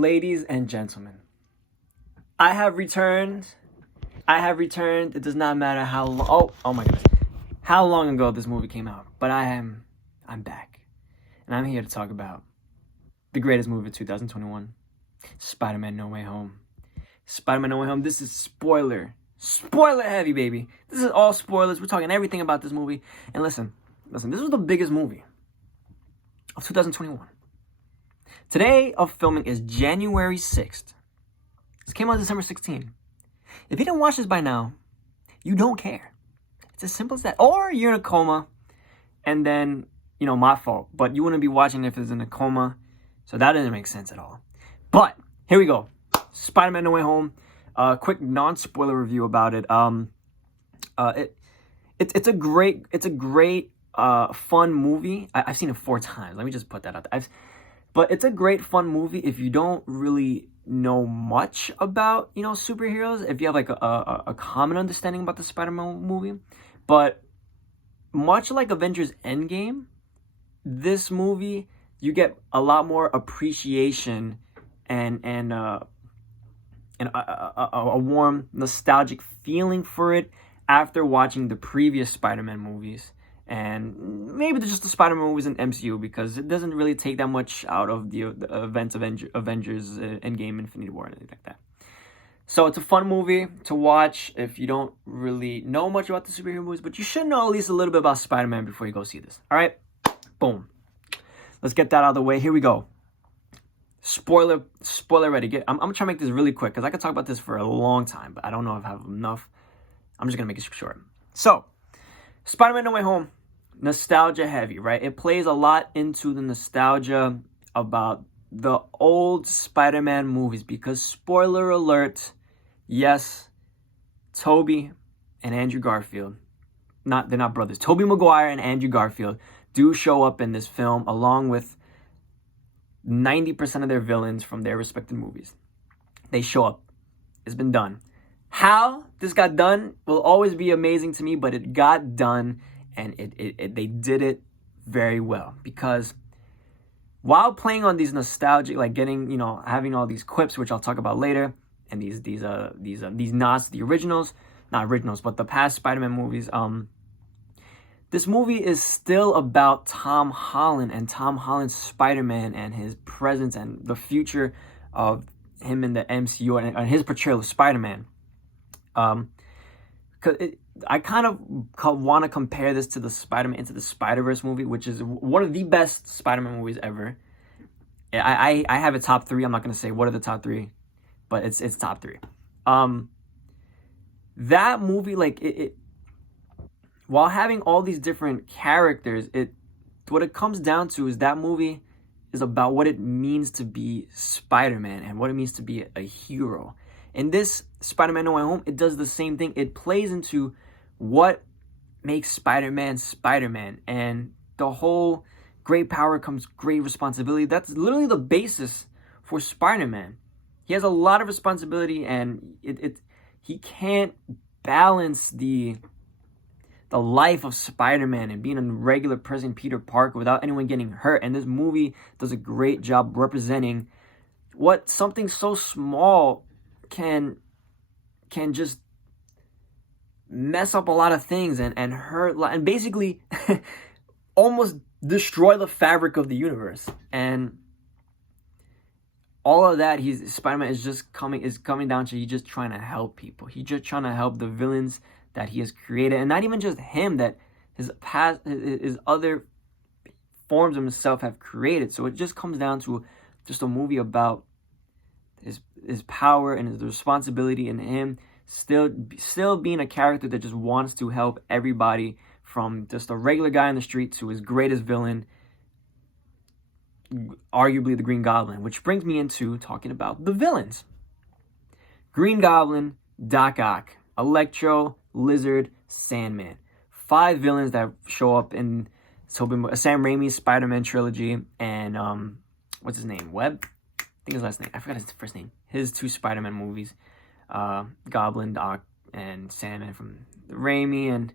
Ladies and gentlemen, I have returned. It does not matter how long. Oh my goodness, how long ago this movie came out, but I'm back, and I'm here to talk about the greatest movie of 2021, Spider-Man: No Way Home. Spider-Man: No Way Home. This is spoiler heavy, baby. This is all spoilers. We're talking everything about this movie. And listen. This was the biggest movie of 2021. Today of filming is January 6th. This came out December 16th. If you didn't watch this by now, you don't care. It's as simple as that. Or you're in a coma, and then, my fault. But you wouldn't be watching if it's in a coma. So that doesn't make sense at all. But here we go. Spider-Man: No Way Home. Quick non-spoiler review about it. It's a great fun movie. I've seen it 4 times. Let me just put that out there. But it's a great fun movie if you don't really know much about superheroes. If you have like a common understanding about the Spider-Man movie, but much like Avengers Endgame, this movie you get a lot more appreciation and a warm nostalgic feeling for it after watching the previous Spider-Man movies. And maybe just the Spider-Man movies in MCU, because it doesn't really take that much out of the events of Avengers Endgame, Infinity War, and anything like that. So it's a fun movie to watch if you don't really know much about the superhero movies, but you should know at least a little bit about Spider-Man before you go see this. All right? Boom. Let's get that out of the way. Here we go. Spoiler ready. I'm going to try to make this really quick, because I could talk about this for a long time, but I don't know if I have enough. I'm just going to make it short. So, Spider-Man: No Way Home. Nostalgia heavy, right? It plays a lot into the nostalgia about the old Spider-Man movies, because spoiler alert, yes, Tobey and Andrew Garfield, they're not brothers. Tobey Maguire and Andrew Garfield do show up in this film, along with 90% of their villains from their respective movies. They show up. It's been done. How this got done will always be amazing to me, but it got done, and they did it very well, because while playing on these nostalgic, like getting, having all these quips, which I'll talk about later, and these nods to the originals, not originals, but the past Spider-Man movies, this movie is still about Tom Holland and Tom Holland's Spider-Man and his presence and the future of him in the MCU and his portrayal of Spider-Man. Because I kind of want to compare this to the Spider-Man Into the Spider-Verse movie, which is one of the best Spider-Man movies ever. I have a top 3. I'm not going to say what are the top 3, but it's top 3. That movie, like it while having all these different characters, what it comes down to is that movie is about what it means to be Spider-Man and what it means to be a hero. In this Spider-Man: No Way Home, it does the same thing. It plays into what makes Spider-Man Spider-Man, and the whole great power comes great responsibility. That's literally the basis for Spider-Man. He has a lot of responsibility, and he can't balance the life of Spider-Man and being a regular person, Peter Parker, without anyone getting hurt. And this movie does a great job representing what something so small can just mess up a lot of things and hurt and basically almost destroy the fabric of the universe. And all of that, Spider-Man is coming down to, he's just trying to help people. He's just trying to help the villains that he has created, and not even just him, that his other forms of himself have created. So it just comes down to just a movie about his power and his responsibility, and him still being a character that just wants to help everybody, from just a regular guy in the street to his greatest villain, arguably the Green Goblin, which brings me into talking about the villains. Green Goblin, Doc Ock, Electro, Lizard, Sandman. 5 villains that show up in Sam Raimi's Spider-Man trilogy, and what's his name? Webb? I think his last name. I forgot his first name. His 2 Spider-Man movies. Goblin, Doc, and Sandman from Raimi, and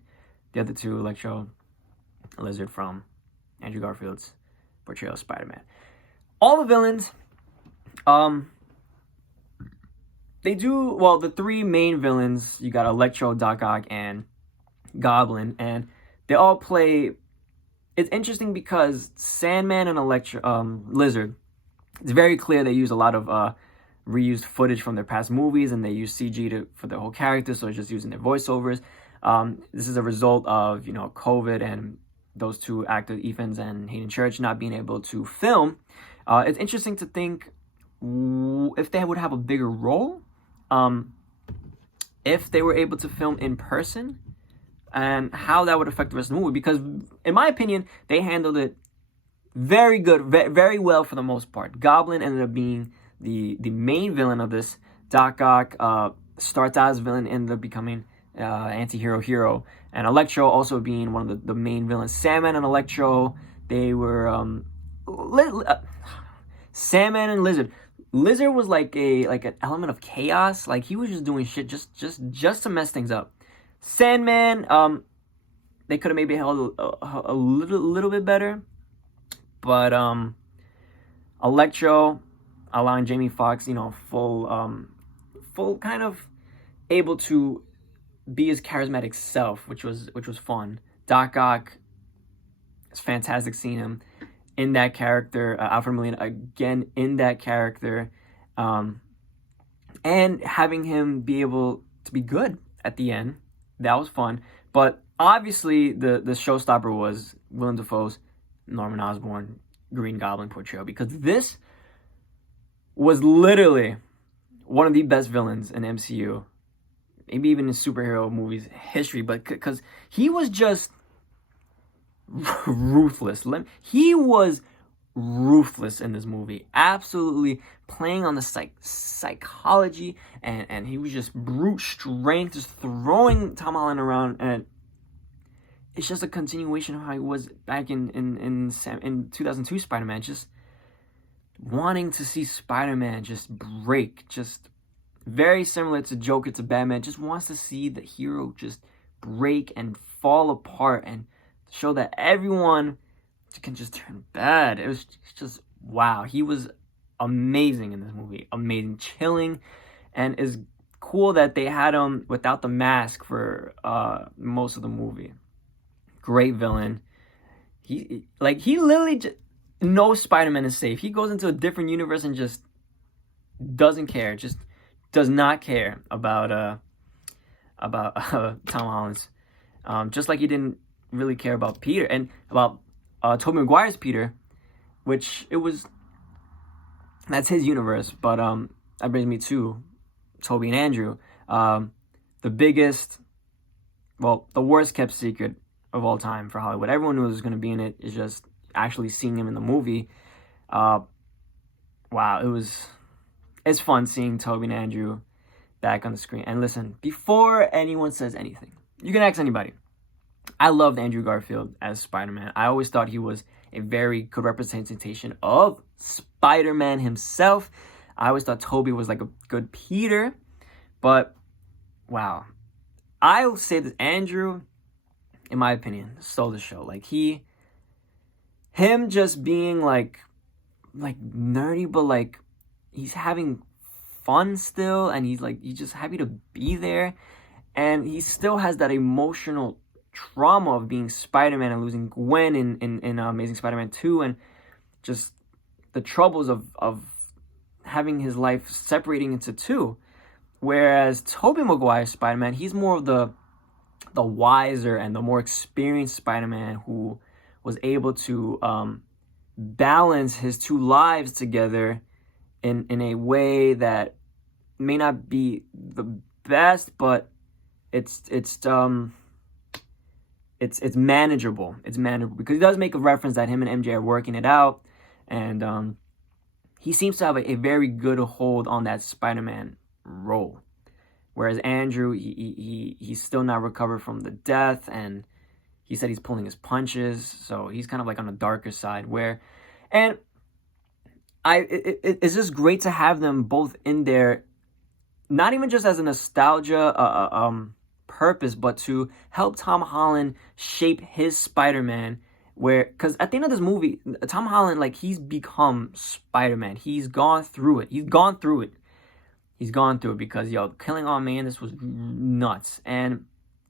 the other 2, Electro, Lizard from Andrew Garfield's portrayal of Spider-Man. All the villains, they do, well, the three main villains, you got Electro, Doc Ock, and Goblin, and they all play. It's interesting because Sandman and Lizard, it's very clear they use a lot of reused footage from their past movies, and they use CG for their whole characters, so it's just using their voiceovers. This is a result of, COVID and those two actors, Ethan's and Hayden Church, not being able to film. It's interesting to think if they would have a bigger role, if they were able to film in person, and how that would affect the rest of the movie. Because, in my opinion, they handled it very good, very well for the most part. Goblin ended up being the main villain of this. Doc Ock starts out as villain, ended up becoming anti-hero hero. And Electro also being one of the main villains. Sandman and Electro, they were... Sandman and Lizard. Lizard was like an element of chaos. Like, he was just doing shit just to mess things up. Sandman, they could have maybe held a little bit better, but Electro, allowing Jamie Foxx, full kind of able to be his charismatic self, which was fun. Doc Ock, it's fantastic seeing him in that character. Alfred Molina again in that character, and having him be able to be good at the end. That was fun. But obviously the showstopper was Willem Dafoe's Norman Osborn Green Goblin portrayal, because this was literally one of the best villains in MCU, maybe even in superhero movies history, but because he was just ruthless. He was ruthless in this movie, absolutely playing on the psychology, and he was just brute strength, just throwing Tom Holland around, and it's just a continuation of how he was back in 2002 Spider-Man, just wanting to see Spider-Man just break, just very similar to Joker to Batman, just wants to see the hero just break and fall apart and show that everyone can just turn bad. It was just, wow. He was amazing in this movie. Amazing. Chilling. And it's cool that they had him without the mask for most of the movie. Great villain. He literally just knows Spider-Man is safe. He goes into a different universe and just doesn't care. Just does not care about Tom Holland's. Just like he didn't really care about Peter and about Tobey Maguire's Peter, which that's his universe, but that brings me to Tobey and Andrew. The worst kept secret of all time for Hollywood. Everyone knew it was going to be in it. It's just actually seeing him in the movie. Wow, it's fun seeing Tobey and Andrew back on the screen. And listen, before anyone says anything, you can ask anybody. I loved Andrew Garfield as Spider-Man. I always thought he was a very good representation of Spider-Man himself. I always thought Tobey was like a good Peter. But, wow. I'll say that Andrew, in my opinion, stole the show. Like, him just being like nerdy, but like, he's having fun still, and he's just happy to be there. And he still has that emotional trauma of being Spider-Man and losing Gwen in Amazing Spider-Man 2, and just the troubles of having his life separating into two. Whereas Tobey Maguire's Spider-Man, he's more of the wiser and the more experienced Spider-Man who was able to balance his two lives together in a way that may not be the best, but it's manageable. It's manageable because he does make a reference that him and MJ are working it out, and he seems to have a very good hold on that Spider-Man role. Whereas Andrew, he's still not recovered from the death, and he said he's pulling his punches, so he's kind of like on the darker side. It's just great to have them both in there, not even just as a nostalgia purpose, but to help Tom Holland shape his Spider-Man. Because at the end of this movie, Tom Holland, he's become Spider-Man. He's gone through it. he's gone through it, because killing Aunt May, this was nuts. And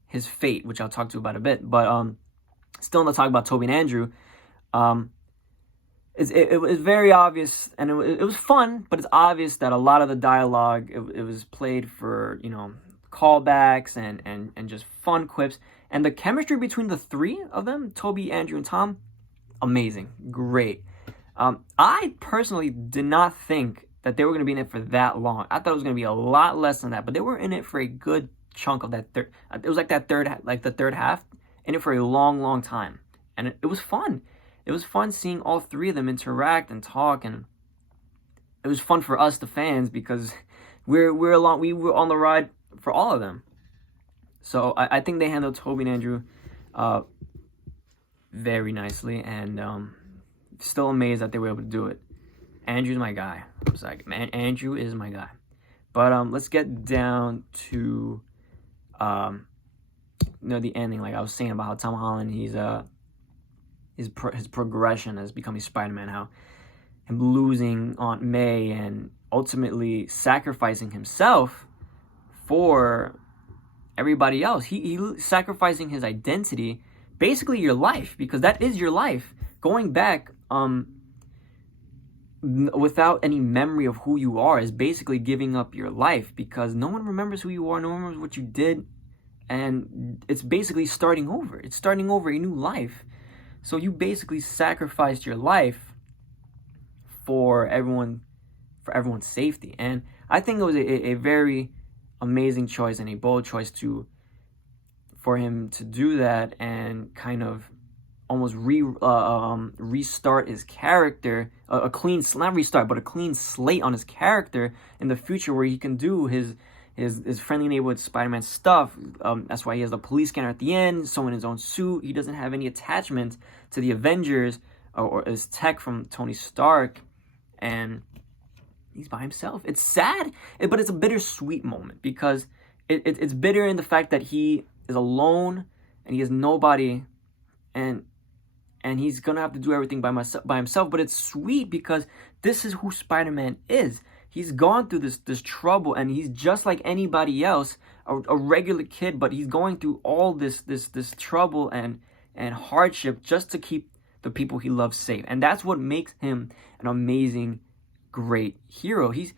his fate, which I'll talk to about a bit, but still in the talk about Toby and Andrew, it was very obvious, and it was fun, but it's obvious that a lot of the dialogue, it was played for, callbacks and just fun quips. And the chemistry between the three of them, Toby, Andrew, and Tom, amazing, great. I personally did not think that they were going to be in it for that long. I thought it was going to be a lot less than that, but they were in it for a good chunk of that third. It was like the third half, in it for a long, long time, and it was fun. It was fun seeing all three of them interact and talk, and it was fun for us, the fans, because we were on the ride for all of them. So I think they handled Toby and Andrew very nicely, and still amazed that they were able to do it. Andrew's my guy. I was like, man, Andrew is my guy. But let's get down to the ending. Like I was saying about how Tom Holland, his progression as becoming Spider-Man, how him losing Aunt May and ultimately sacrificing himself for everybody else. He sacrificing his identity, basically your life, because that is your life. Going back without any memory of who you are is basically giving up your life, because no one remembers who you are, no one remembers what you did, and it's basically starting over. It's starting over a new life. So you basically sacrificed your life for everyone's safety. And I think it was a very amazing choice and a bold choice for him to do that, and kind of almost restart his character, a clean slate on his character in the future, where he can do his friendly neighborhood Spider-Man stuff. That's why he has the police scanner at the end, so in his own suit. He doesn't have any attachment to the Avengers or his tech from Tony Stark, and he's by himself. It's sad, but it's a bittersweet moment, because it's bitter in the fact that he is alone and he has nobody, and he's gonna have to do everything by himself. But it's sweet because this is who Spider-Man is. He's gone through this trouble, and he's just like anybody else, a regular kid, but he's going through all this trouble and hardship just to keep the people he loves safe. And that's what makes him an amazing, great hero. He's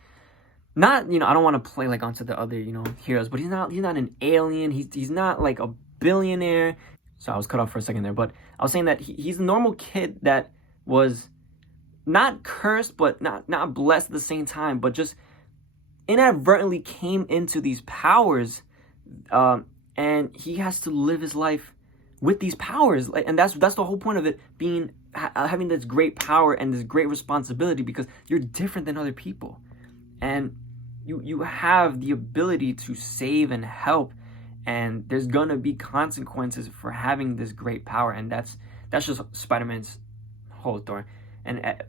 not, I don't want to play like onto the other, heroes, but he's not an alien. He's not like a billionaire. So I was cut off for a second there, but I was saying that he's a normal kid that was not cursed, but not blessed at the same time, but just inadvertently came into these powers, and he has to live his life with these powers, and that's the whole point of it, being having this great power and this great responsibility, because you're different than other people, and you have the ability to save and help, and there's gonna be consequences for having this great power, and that's just Spider-Man's whole story. And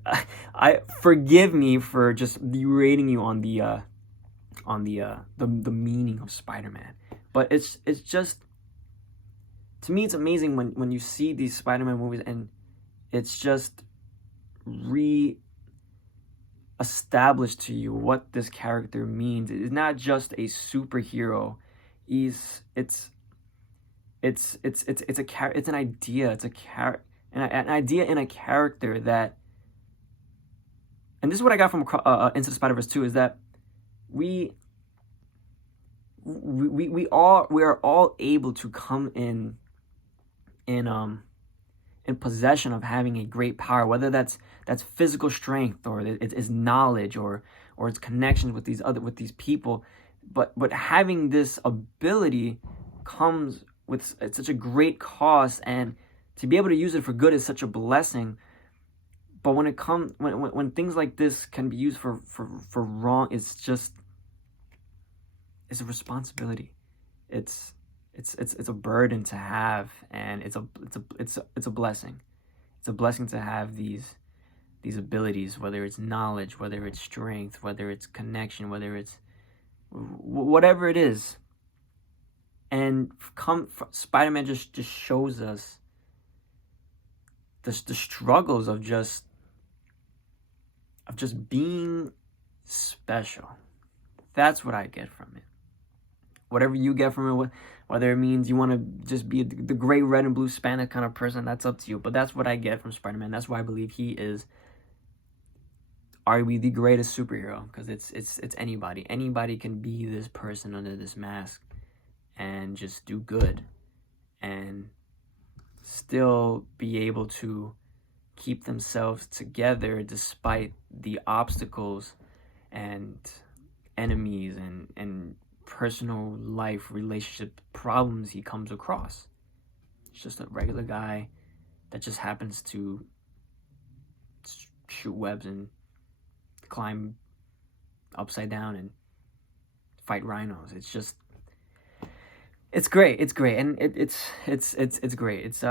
I forgive me for just berating you on the meaning of Spider-Man, but it's just, to me, it's amazing when you see these Spider-Man movies, and it's just re-established to you what this character means. It's not just a superhero. It's an idea. It's an idea in a character that. And this is what I got from Into the Spider-Verse 2, is that we are all able to come in possession of having a great power, whether that's physical strength, or it's knowledge, or it's connections with these people, but having this ability comes with such a great cost, and to be able to use it for good is such a blessing. But when things like this can be used for wrong, it's a responsibility. It's a burden to have, and it's a blessing. It's a blessing to have these abilities, whether it's knowledge, whether it's strength, whether it's connection, whether it's whatever it is. And Spider-Man just shows us the struggles of just being special. That's what I get from it. Whatever you get from it, whether it means you want to just be the gray, red, and blue Spanish kind of person, that's up to you. But that's what I get from Spider-Man. That's why I believe he is arguably the greatest superhero, because it's anybody. Anybody can be this person under this mask and just do good and still be able to keep themselves together despite the obstacles and enemies and personal life relationship problems he comes across. It's just a regular guy that just happens to shoot webs and climb upside down and fight rhinos. It's great, and it's great. This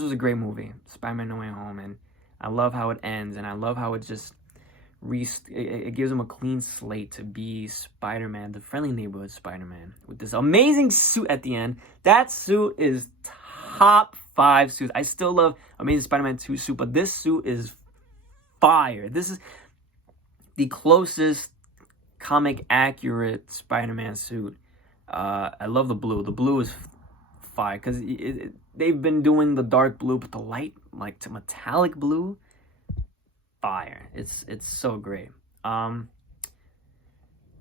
was a great movie, Spider-Man No Way Home, and I love how it ends, and I love how it just it gives him a clean slate to be Spider-Man, the friendly neighborhood Spider-Man, with this amazing suit at the end. That suit is top 5 suits. I still love Amazing Spider-Man 2 suit, but this suit is fire. This is the closest comic accurate Spider-Man suit. I love the blue. The blue is fire because they've been doing the dark blue, but the light, like to metallic blue, fire. It's so great.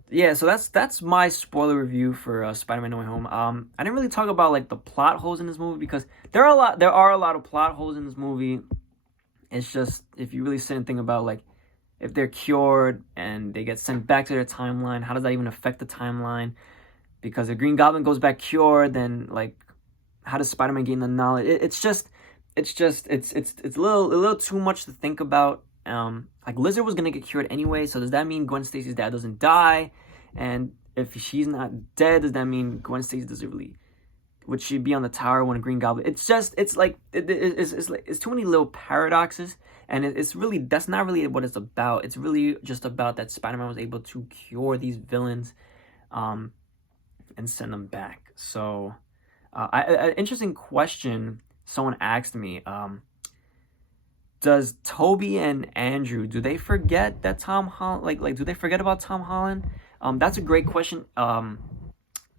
Yeah, so that's my spoiler review for Spider-Man No Way Home. I didn't really talk about like the plot holes in this movie because there are a lot of plot holes in this movie. It's just, if you really sit and think about like if they're cured and they get sent back to their timeline, how does that even affect the timeline? Because if Green Goblin goes back cured, then like how does Spider-Man gain the knowledge? It's a little too much to think about. Like Lizard was gonna get cured anyway, so does that mean Gwen Stacy's dad doesn't die? And if she's not dead, does that mean Gwen Stacy doesn't really? Would she be on the tower when a Green Goblin? It's too many little paradoxes, and it's really, that's not really what it's about. It's really just about that Spider-Man was able to cure these villains, and send them back. So, an interesting question someone asked me. Does Toby and Andrew, do they forget that Tom Holland, like do they forget about Tom Holland? That's a great question.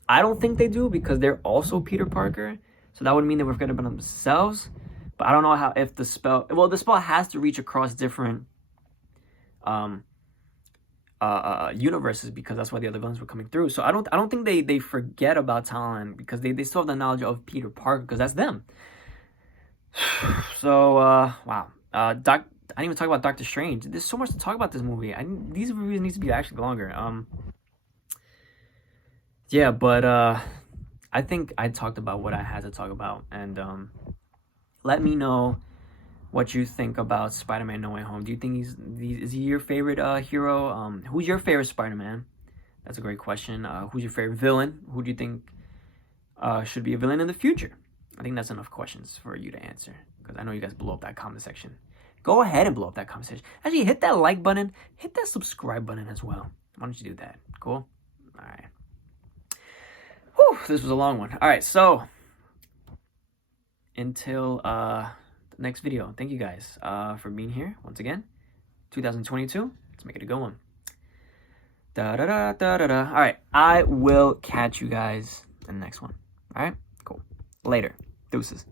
I don't think they do because they're also Peter Parker. So that would mean they would forget about themselves. But I don't know if the spell has to reach across different universes because that's why the other villains were coming through. So I don't think they forget about Tom Holland because they still have the knowledge of Peter Parker because that's them. So, wow. I didn't even talk about Doctor Strange. There's so much to talk about this movie. These reviews need to be actually longer. Yeah, but I think I talked about what I had to talk about, and let me know what you think about Spider-Man No Way Home. Do you think is he your favorite hero? Who's your favorite Spider-Man? That's a great question. Who's your favorite villain? Who do you think should be a villain in the future? I think that's enough questions for you to answer because I know you guys blow up that comment section. Go ahead and blow up that comment section. Actually, hit that like button. Hit that subscribe button as well. Why don't you do that? Cool? All right. Whew, this was a long one. All right, so until the next video, thank you guys for being here once again. 2022. Let's make it a good one. All right, I will catch you guys in the next one. All right, cool. Later. Deuces.